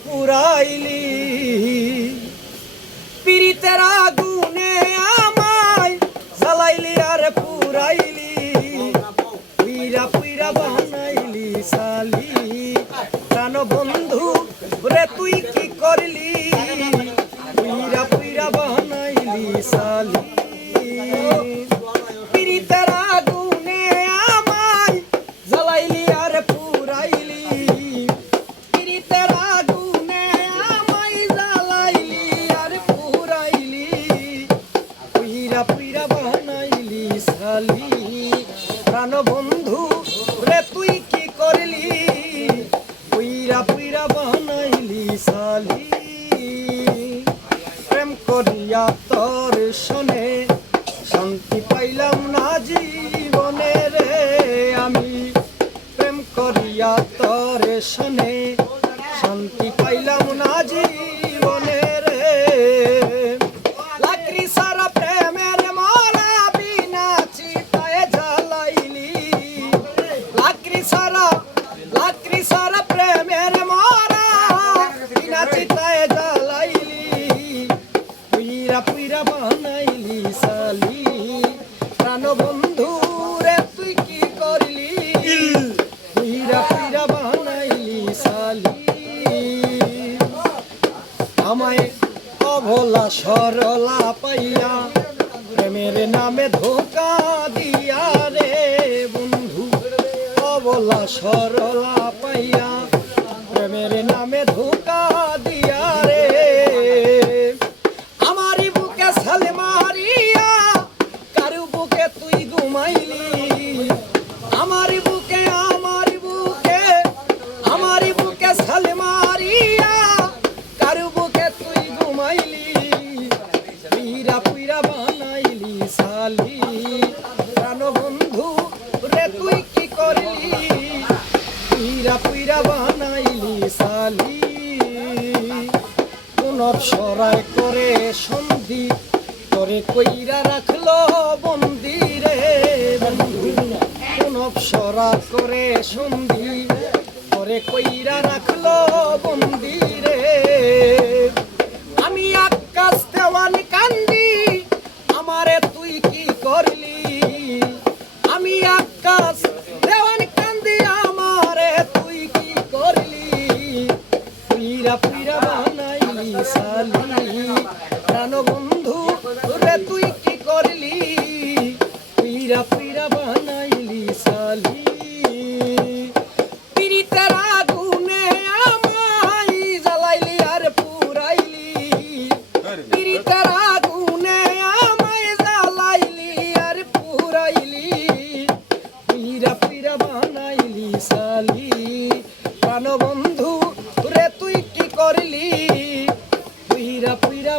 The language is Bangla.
পুরাইলি পীড়িতের আগুনে আমায় জ্বালাইলি আর পুরাইলি পুইরা পুইরা বানাইলি সালি প্রাণ বন্ধু রে তুই কি করলি পুইরা পুইরা বানাইলি সালি পীড়িতের আগুনে আমায় জ্বালাইলি আর পুরাইলি পীড়িতের আগুনে আমায় জ্বালাইলি আর পুরাইলি পুইরা পুইরা বানাইলি সালি প্রাণ বন্ধু রে তুই কি করলি পুইরা পুইরা বানাইলি সালি প্রেম করিয়া তোর শোনে শান্তি পাইলাম না জীবনে রে আমি প্রেম করিয়া তোর শোনে শান্তি পাইলাম না জীবনে রে লাকড়ি সারা প্রেমের মরা বিনা চিতায় জ্বালাইলি লাকড়ি সারা প্রেমের মরা বিনা চিতায় জ্বালাইলি পুইরা পুইরা বানাইলি সালি প্রাণ বন্ধু রে তুই কি করলি পুইরা পুইরা বানাইলি সালি আমায় অভোলা সরলা পাইয়া প্রেমের নামে ধোকা দিয়া রে বন্ধু অভোলা সরলা পাইয়া প্রেমের নামে ধোকা দিয়া রে আমারি বুকে সালে মারিয়া কারু বুকে তুই ঘুমাইলি আমারি বুকে সালে মারিয়া কারু বুকে তুই ঘুমাইলি পুইরা পুইরা বানাইলি সালি প্রাণ বন্ধু রে তুই কি করলি পুইরা পুইরা বানাইলি সালি পুনঃসরায় করে সন্ধি তোরে কইরা রাখলো বন্দি রে বন্ধু পুনঃসরা করে সন্ধি তোরে কইরা রাখলো বন্দি রে আমি আকাশ দেওয়ান কান্দি আমারে তুই কি করলি আমি আকাশ দেওয়ান কান্দি আমারে তুই কি করলি পুইরা পুইরা বানাইলি সালি প্রাণ বন্ধু রে তুই কি করলি পুইরা পুইরা বানাইলি সালি পীড়িতের আগুনে আমায় জ্বালাইলি আর পুরাইলি পীড়িতের আগুনে আমায় জ্বালাইলি আর পুরাইলি পুইরা পুইরা বানাইলি সালি প্রাণ বন্ধু রে তুই কি করলি পুইরা পুইরা